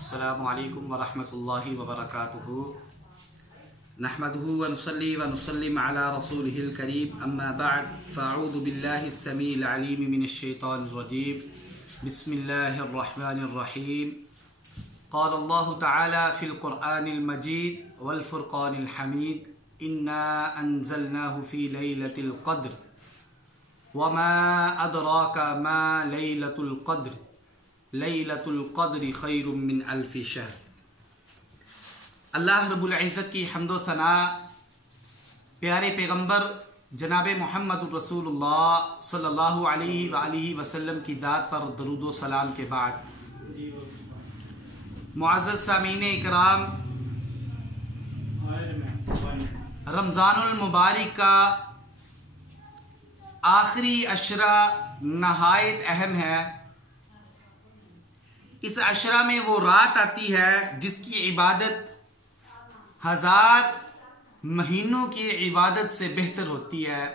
अस्सलामु अलैकुम वरहमतुल्लाहि वबरकातुहू नहमदुहु व नुसल्ली व नुसल्लिम अला रसूलिहिल करीम अम्मा बअद फ़अऊज़ु बिल्लाहिस समीइल अलीम मिनश शैतानिर रजीम बिस्मिल्लाहिर रहमानिर रहीम क़ाल अल्लाहु तआला फ़िल क़ुरआनिल मजीद वल फ़ुरक़ानिल हमीद इन्ना अंज़लनाहु फ़ी लैलतिल क़द्र वमा अदराका मा लैलतुल क़द्र लैलतुल क़द्रि खैरुम मिन अल्फ़ि शहर। अल्लाह रब्बुल इज़्ज़त की हम्दो सना प्यारे पैगम्बर जनाब मोहम्मद रसूलुल्लाह सल्लल्लाहु अलैहि वसल्लम की ज़ात पर दरूद व सलाम के बाद मुअज़्ज़ज़ सामीन इकराम, रमज़ानुल मुबारक का आखिरी अशरा नहायत अहम है। इस अशरा में वो रात आती है जिसकी इबादत हजार महीनों की इबादत से बेहतर होती है।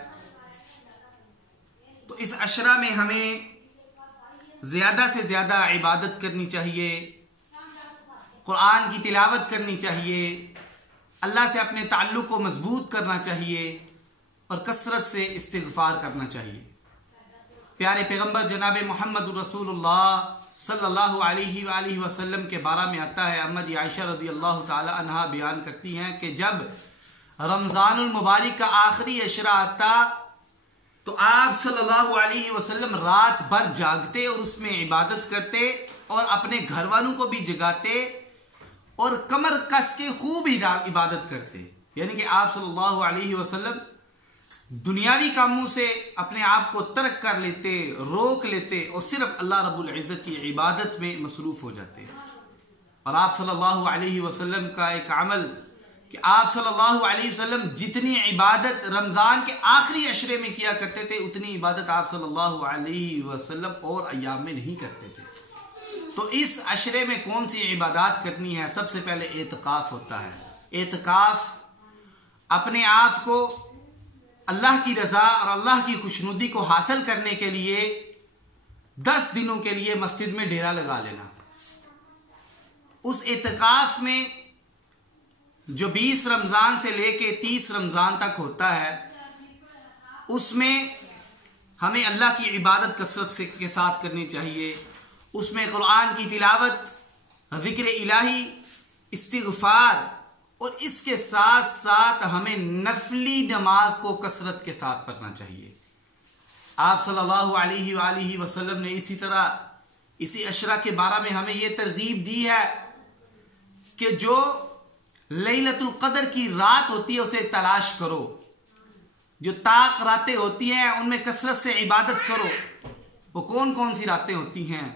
तो इस अशरा में हमें ज्यादा से ज्यादा इबादत करनी चाहिए, कुरान की तिलावत करनी चाहिए, अल्लाह से अपने ताल्लुक को मजबूत करना चाहिए और कसरत से इस्तिग़फ़ार करना चाहिए। प्यारे पैगम्बर जनाब मोहम्मद रसूलुल्लाह सल्लल्लाहु अलैहि वसल्लम के बारे में आता है, अम्मा आयशा रज़ियल्लाहु ताला अन्हा बयान करती हैं कि जब रमज़ानुल मुबारक का आखिरी अशरा आता तो आप सल्लल्लाहु अलैहि वसल्लम रात भर जागते और उसमें इबादत करते और अपने घर वालों को भी जगाते और कमर कस के खूब इबादत करते। यानी कि आप सल्लल्लाहु अलैहि वसल्लम दुनियावी कामों से अपने आप को तर्क कर लेते, रोक लेते और सिर्फ अल्लाह रब्बुल इज़्ज़त की इबादत में मसरूफ हो जाते। और आप सल्लल्लाहु अलैहि वसल्लम का एक अमल कि आप सल्लल्लाहु अलैहि वसल्लम जितनी इबादत रमजान के आखिरी अशरे में किया करते थे उतनी इबादत आप सल्लल्लाहु अलैहि वसल्लम और अय्याम में नहीं करते थे। तो इस अशरे में कौन सी इबादत करनी है? सबसे पहले एतकाफ होता है। एतकाफ अपने आप को अल्लाह की रजा और अल्लाह की खुशनुदी को हासिल करने के लिए 10 दिनों के लिए मस्जिद में डेरा लगा लेना। उस एतकाफ में जो 20 रमजान से लेके 30 रमजान तक होता है उसमें हमें अल्लाह की इबादत कसरत के साथ करनी चाहिए। उसमें कुरान की तिलावत, जिक्र इलाही, इस्तिग़फ़ार और इसके साथ साथ हमें नफली नमाज को कसरत के साथ पढ़ना चाहिए। आप सल्लल्लाहु अलैहि वसल्लम ने इसी तरह इसी अशरा के बारे में हमें यह तरगीब दी है कि जो लैलतुल क़द्र की रात होती है उसे तलाश करो। जो ताक रातें होती हैं उनमें कसरत से इबादत करो। वो कौन कौन सी रातें होती हैं?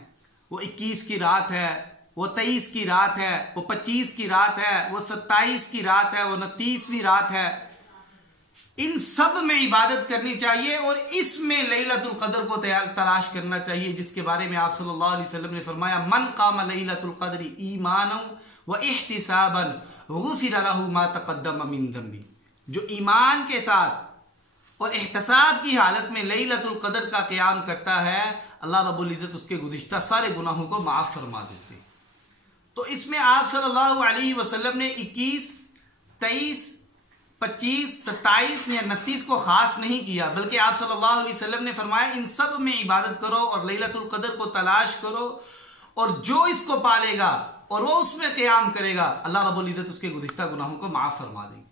वो 21 की रात है, वो 23 की रात है, वो 25 की रात है, वो 27 की रात है, वो 29वीं रात है। इन सब में इबादत करनी चाहिए और इसमें लैलतुल क़द्र को तलाश करना चाहिए, जिसके बारे में आप सल्लल्लाहु अलैहि वसल्लम ने फरमाया, मन काम लैलतुल क़द्रि ईमानन व इहतिसाबन गुफ़िर लहू मा तक़द्दम मिन ज़म्बी। जो ईमान के साथ और एहतसाब की हालत में लैलतुल क़द्र का क़याम करता है, अल्लाह रब्बुल इज़्ज़त उसके गुज़िश्ता सारे गुनाहों को माफ फरमा देते। तो इसमें आप सल्लल्लाहु अलैहि वसल्लम ने 21, 23, 25, 27 या 29 को खास नहीं किया, बल्कि आप सल्लल्लाहु अलैहि वसल्लम ने फरमाया इन सब में इबादत करो और लैलतुल क़द्र को तलाश करो और जो इसको पालेगा और वो उसमें क़याम करेगा अल्लाह रब्बुल इज़्ज़त उसके गुज़िश्ता गुनाहों को माफ फरमा देंगे।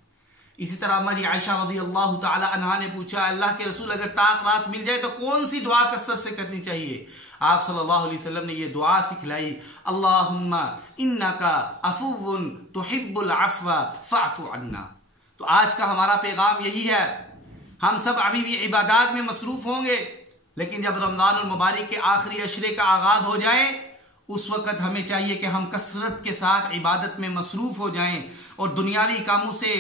इसी तरह हमारी आयशा रज़ियल्लाहु ताला अन्हा ने पूछा, अल्लाह के रसूल अगर ताक रात मिल जाए तो कौन सी दुआ कसरत से करनी चाहिए? आप सल्लल्लाहु अलैहि वसल्लम ने ये दुआ सिखलाई, अल्लाहुम्मा इन्नका अफ़ुव्वुन तुहिब्बुल अफ़्व फ़अफ़ु अन्ना। तो आज का हमारा पैगाम यही है। हम सब अभी भी इबादत में मसरूफ होंगे, लेकिन जब रमज़ानुल मुबारक के आखिरी अशरे का आगाज हो जाए उस वक़्त हमें चाहिए कि हम कसरत के साथ इबादत में मसरूफ हो जाएं और दुनियावी कामों से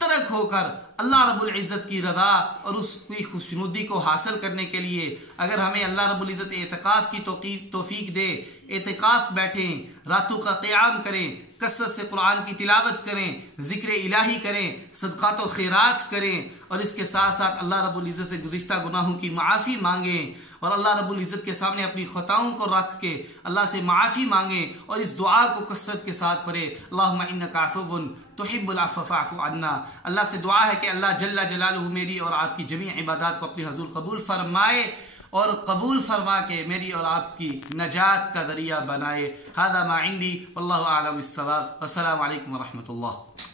तर्क होकर अल्लाह रब्बुल इज़्ज़त की रज़ा और उसकी खुशनुदी को हासिल करने के लिए अगर हमें अल्लाह रब्बुल इज़्ज़त एतकाफ की तौफीक दे, एतकाफ बैठें, रातों का क़याम करें, कसरत से कुरान की तिलावत करें, जिक्र इलाही करें, सदक़ात व खैरात करें और इसके साथ साथ अल्लाह रब्बुल इज़्ज़त से गुज़िश्ता गुनाहों की माफ़ी मांगें और अल्लाह रब्बुल इज़्ज़त के सामने अपनी खताओं को रख के अल्लाह से माफ़ी मांगे और इस दुआ को कसरत के साथ पढ़े, अल्लाहुम्मा इन्नका अफ़ुव्वुन तुहिब्बुल अफ़्व फ़अफ़ु अन्ना। अल्लाह से दुआ है कि अल्लाह जल्ला जलालुहु मेरी और आपकी जमी इबादत को अपने हुज़ूर कबूल फरमाए और कबूल फरमा के मेरी और आपकी नजात का दरिया बनाए। हादा मा इंदी वल्लाहु आलम बिस्सवाब। अस्सलामु अलैकुम व रहमतुल्लाह।